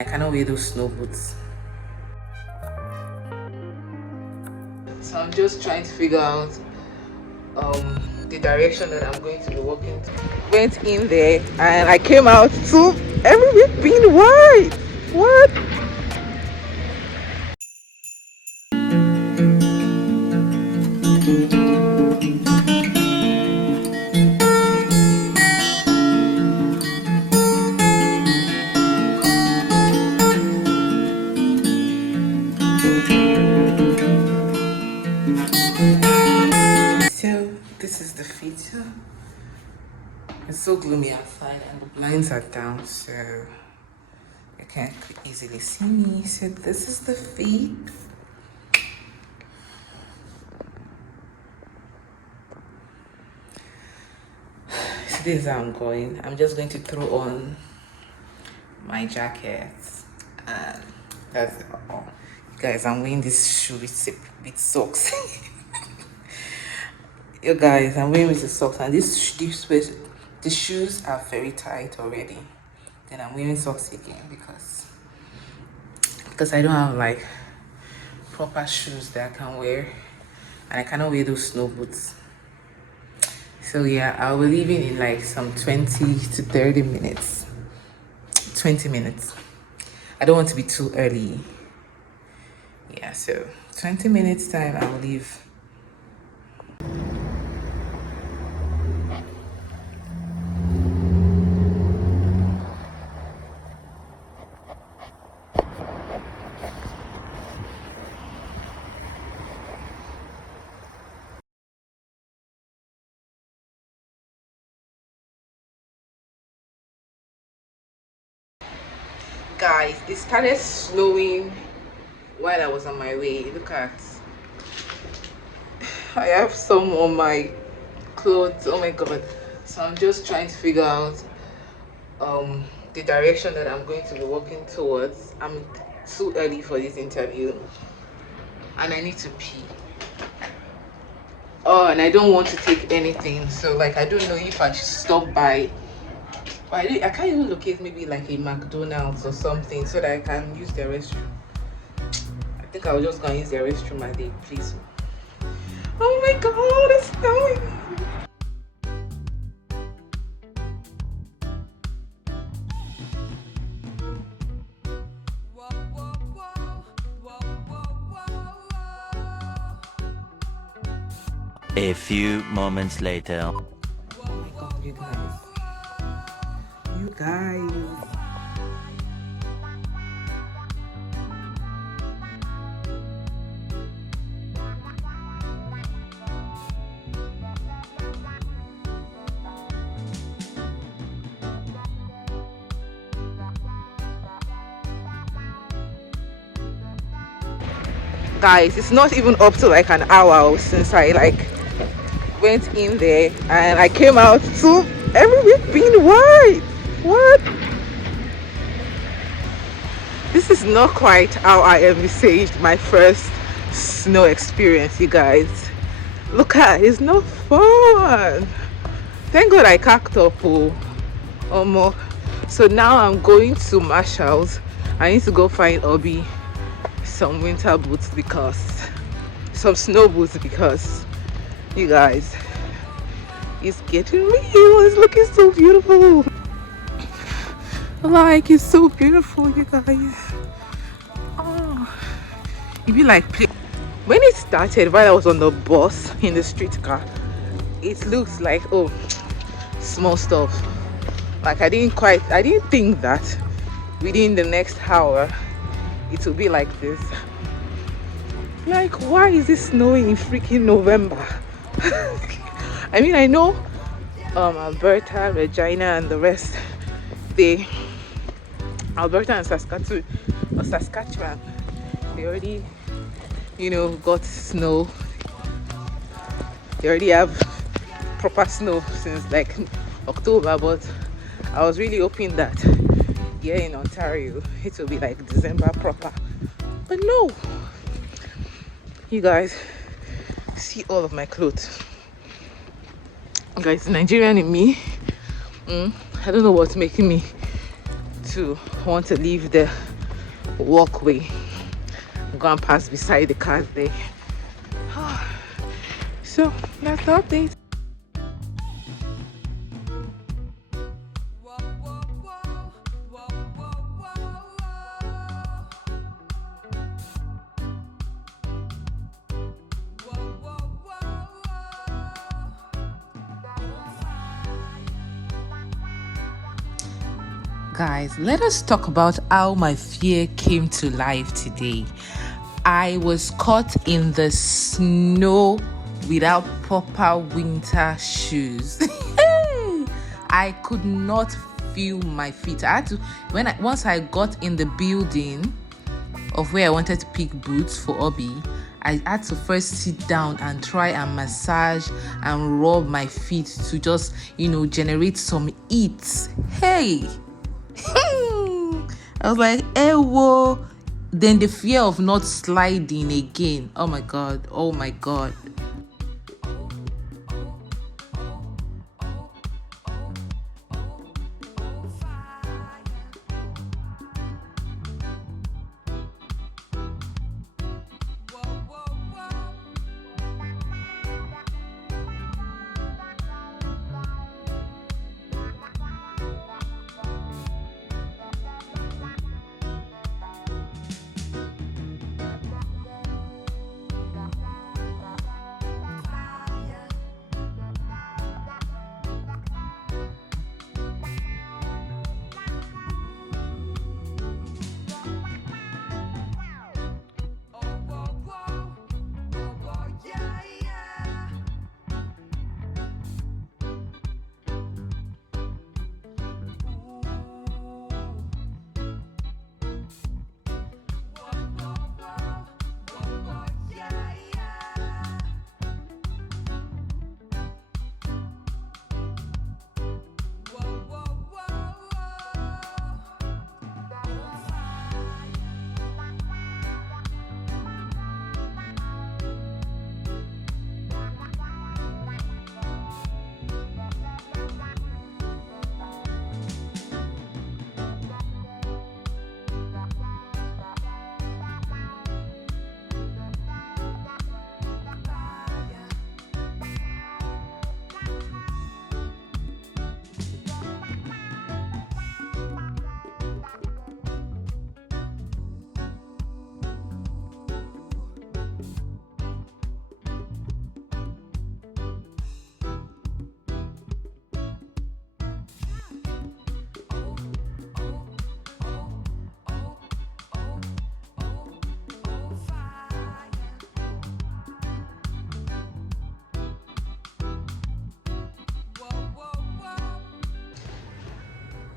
I cannot wear those snow boots. So I'm just trying to figure out the direction that I'm going to be walking to. Went in there and I came out to everywhere being white. What? So this is the feature. It's so gloomy outside and the blinds are down, so you can't easily see me. So this is the feet. So this is how I'm going. I'm just going to throw on my jacket and that's all. You guys, I'm wearing this shoe with socks. You guys, I'm wearing with the socks and the shoes are very tight already. Then I'm wearing socks again because I don't have like proper shoes that I can wear, and I cannot wear those snow boots. So yeah, I'll be leaving in like some 20 to 30 minutes. 20 minutes. I don't want to be too early. Yeah, so 20 minutes time I'll leave. Guys, it started snowing while I was on my way. Look at, I have some on my clothes. Oh my god. So I'm just trying to figure out the direction that I'm going to be walking towards. I'm too early for this interview and I need to pee. Oh, and I don't want to take anything, so like I don't know if I should stop by. I can't even locate maybe like a McDonald's or something so that I can use the restroom. I think I'll just go and use the restroom at the place. Oh my god, it's snowing. A few moments later. Oh my god, you guys. You guys. Guys, it's not even up to like an hour since I like went in there and I came out to everywhere being white. What? This is not quite how I envisaged my first snow experience, you guys. Look at it, it's not fun. Thank god I cacked up. Oh, so now I'm going to Marshall's. I need to go find Obi some winter boots, because some snow boots, because you guys, it's getting real. It's looking so beautiful. Like, it's so beautiful, you guys. Oh, it'd be like when it started, while I was on the bus in the street car, it looks like, oh, small stuff. Like I didn't think that within the next hour it will be like this. Like, why is it snowing in freaking November? I mean, I know Alberta, Regina and the rest, Alberta and Saskatchewan, they already, got snow. They already have proper snow since like October, but I was really hoping that here in Ontario it will be like December proper, but no. You guys see all of my clothes. Guys, Nigerian in me, I don't know what's making me to want to leave the walkway. I'm gonna pass beside the cars there. So that's the update. Guys, let us talk about how my fear came to life today. I was caught in the snow without proper winter shoes. I could not feel my feet. I had to once I got in the building of where I wanted to pick boots for Obi, I had to first sit down and try and massage and rub my feet to just, generate some heat. Hey! I was like, hey, whoa. Then the fear of not sliding again. Oh my god.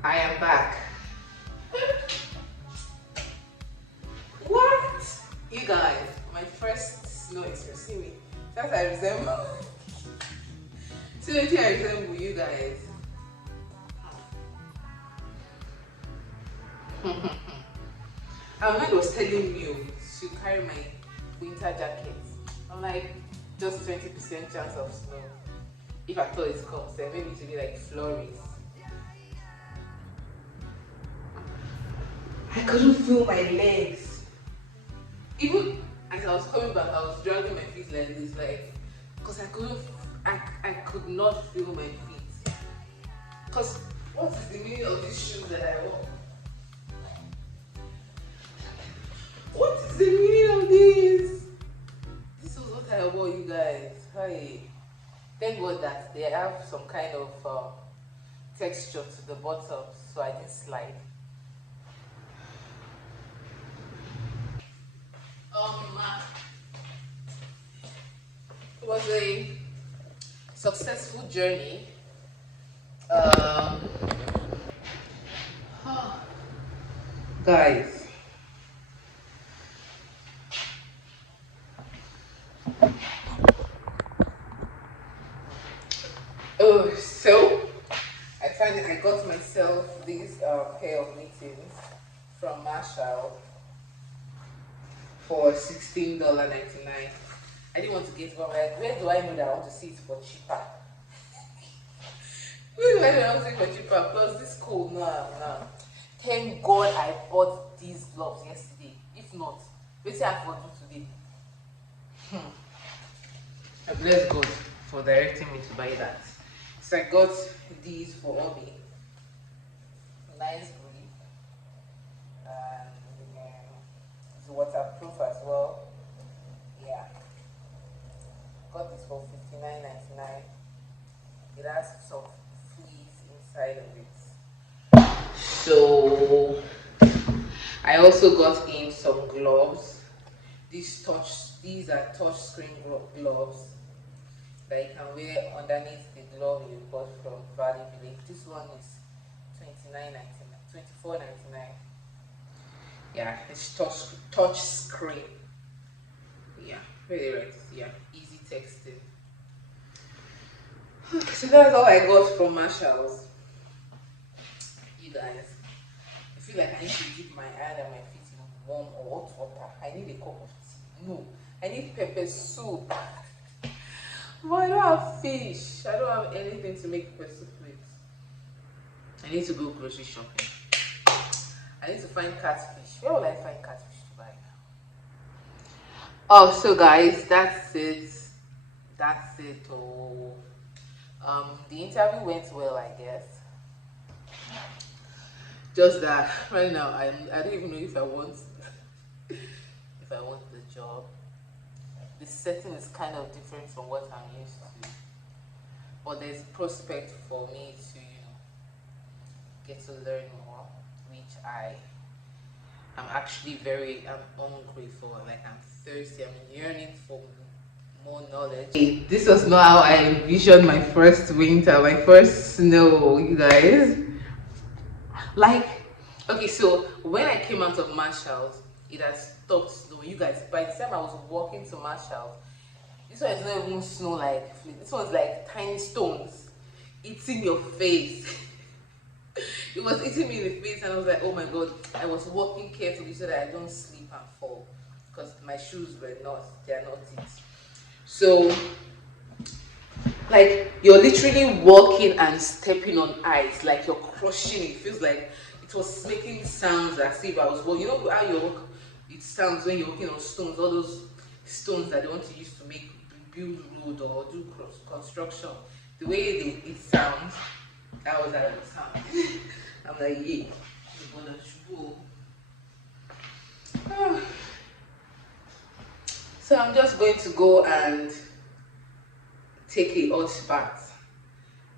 I am back. What? You guys, my first snow experience. See me. That's I resemble. See what I resemble you guys. And when was telling me to carry my winter jacket, I'm like, just 20% chance of snow. If I thought it comes, then maybe to be like flurries. I couldn't feel my legs. Even as I was coming back, I was dragging my feet like this, because I could not feel my feet. Because what is the meaning of these shoes that I wore? What is the meaning of this? This was what I wore, you guys. Hi. Thank God that they have some kind of texture to the bottom, so I didn't slide. It was a successful journey. Guys, so I got myself this pair of mittens from Marshall for $16.99. I didn't want to get one. Like, where do I know that I want to see it for cheaper? Where do I know I want to see it for cheaper? Plus this cold now. Thank God I bought these gloves yesterday. If not, wetin I for do today? I bless God for directing me to buy that. So I got these for Obi. Nice grip. And it's waterproof as well. Yeah. Got this for $59.99. It has some fleas inside of it. So I also got in some gloves. These are touch screen gloves that you can wear underneath the glove you bought from Valley Village. This one is $24.99. Yeah, it's touch screen. Yeah, really right. Yeah, easy texting. So that's all I got from Marshalls. You guys, I feel like I need to dip my hand and my feet in warm or hot water. I need a cup of tea. No, I need pepper soup. But I don't have fish. I don't have anything to make pepper soup with. I need to go grocery shopping. I need to find catfish. Where will I find catfish to buy now? Oh, so guys, that's it. That's it. Oh, the interview went well, I guess. Just that right now, I don't even know if I want the job. The setting is kind of different from what I'm used to, but there's prospect for me to get to learn more, which I'm actually I'm hungry for. Like, I'm thirsty. I'm yearning for more knowledge. This was not how I envisioned my first winter, my first snow, you guys. Like, okay, so when I came out of Marshall's, it has stopped snowing. You guys, by the time I was walking to Marshall's, this one is not even snow like this one's like tiny stones eating your face. It was eating me in the face, and I was like, oh my god. I was walking carefully so that I don't slip and fall, because my shoes they are not it. So, like, you're literally walking and stepping on ice, like you're crushing it. It feels like it was making sounds as if I was walking. You know how you walk, it sounds when you're walking on stones, all those stones that they want to use to build road or do construction. The way it sounds, that was how it sounds. I'm like, yeah, so I'm just going to go and take a hot bath,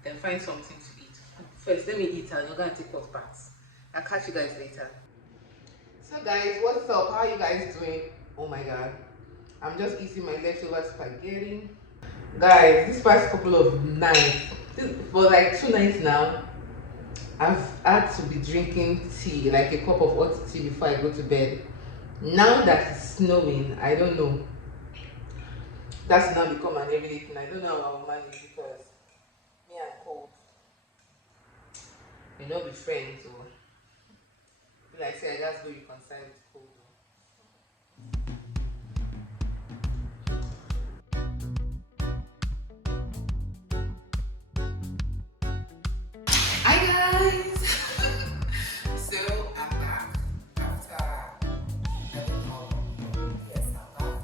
then find something to eat. First, let me eat and you're gonna take hot baths. I'll catch you guys later. So guys, what's up? How are you guys doing? Oh my god, I'm just eating my leftover spaghetti. Guys, this past couple of nights, for like 2 nights now, I've had to be drinking tea, like a cup of hot tea before I go to bed. Now that it's snowing, I don't know. That's now become an everyday thing. I don't know how I'll manage, because me and cold, we not be friends. So, like I say, I just go reconcile with cold. Hi guys! So I'm back after I don't know. Yes, I'm back.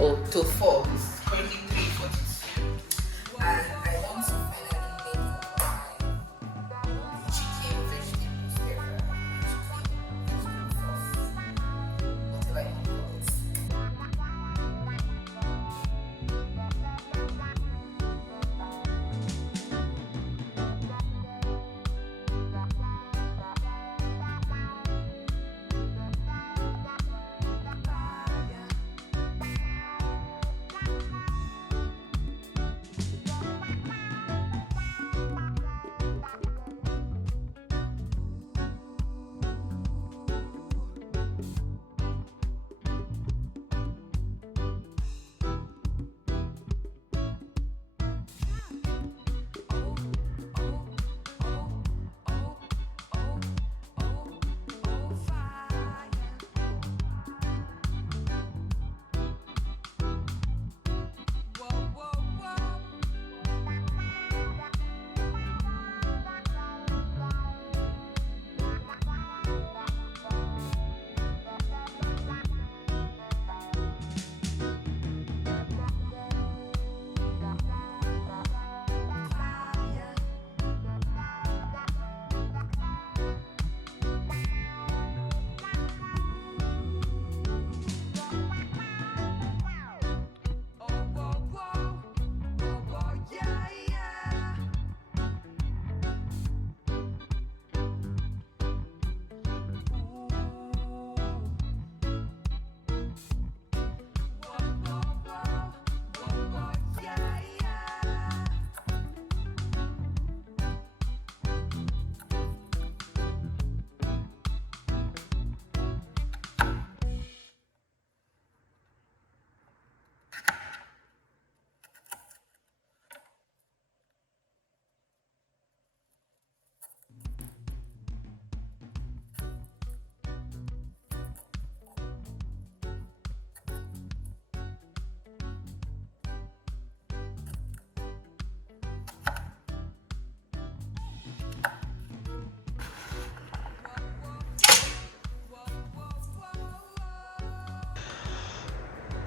Oh, till 4. It's currently 3:42. And I want to finally make my chicken vegetable stir fry. Chicken sauce. Whatever you call it.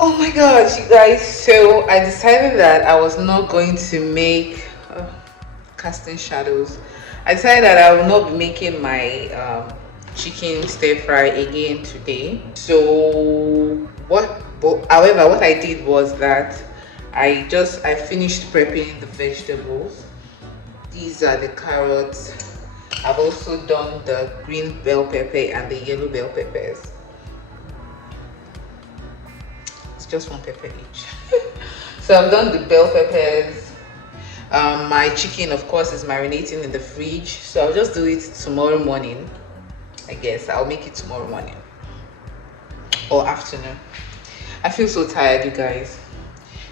Oh my gosh, you guys. So I decided that I was not going to make casting shadows. I decided that I will not be making my chicken stir fry again today. So however, what I did was that I finished prepping the vegetables. These are the carrots. I've also done the green bell pepper and the yellow bell peppers. It's just one pepper each. So I've done the bell peppers. My chicken, of course, is marinating in the fridge, so I'll just do it tomorrow morning. I guess I'll make it tomorrow morning or afternoon. I feel so tired, you guys.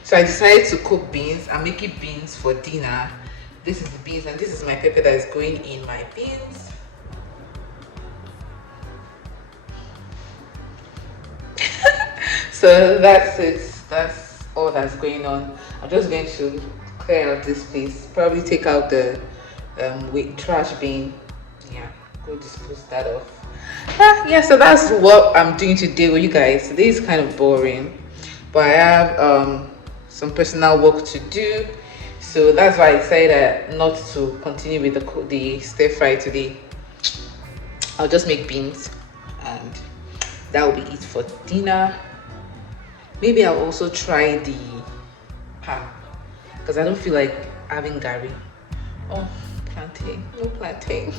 So I decided to cook beans. I'm making beans for dinner. This is the beans, and this is my pepper that is going in my beans. So that's it. That's all that's going on. I'm just going to clear out this place. Probably take out the trash bin. Yeah, go dispose that off. Yeah, so that's what I'm doing today with you guys. Today is kind of boring, but I have some personal work to do, so that's why I decided not to continue with the stir fry today. I'll just make beans, and that will be it for dinner. Maybe I'll also try the ham because I don't feel like having gari. Oh, plantain, no plantain.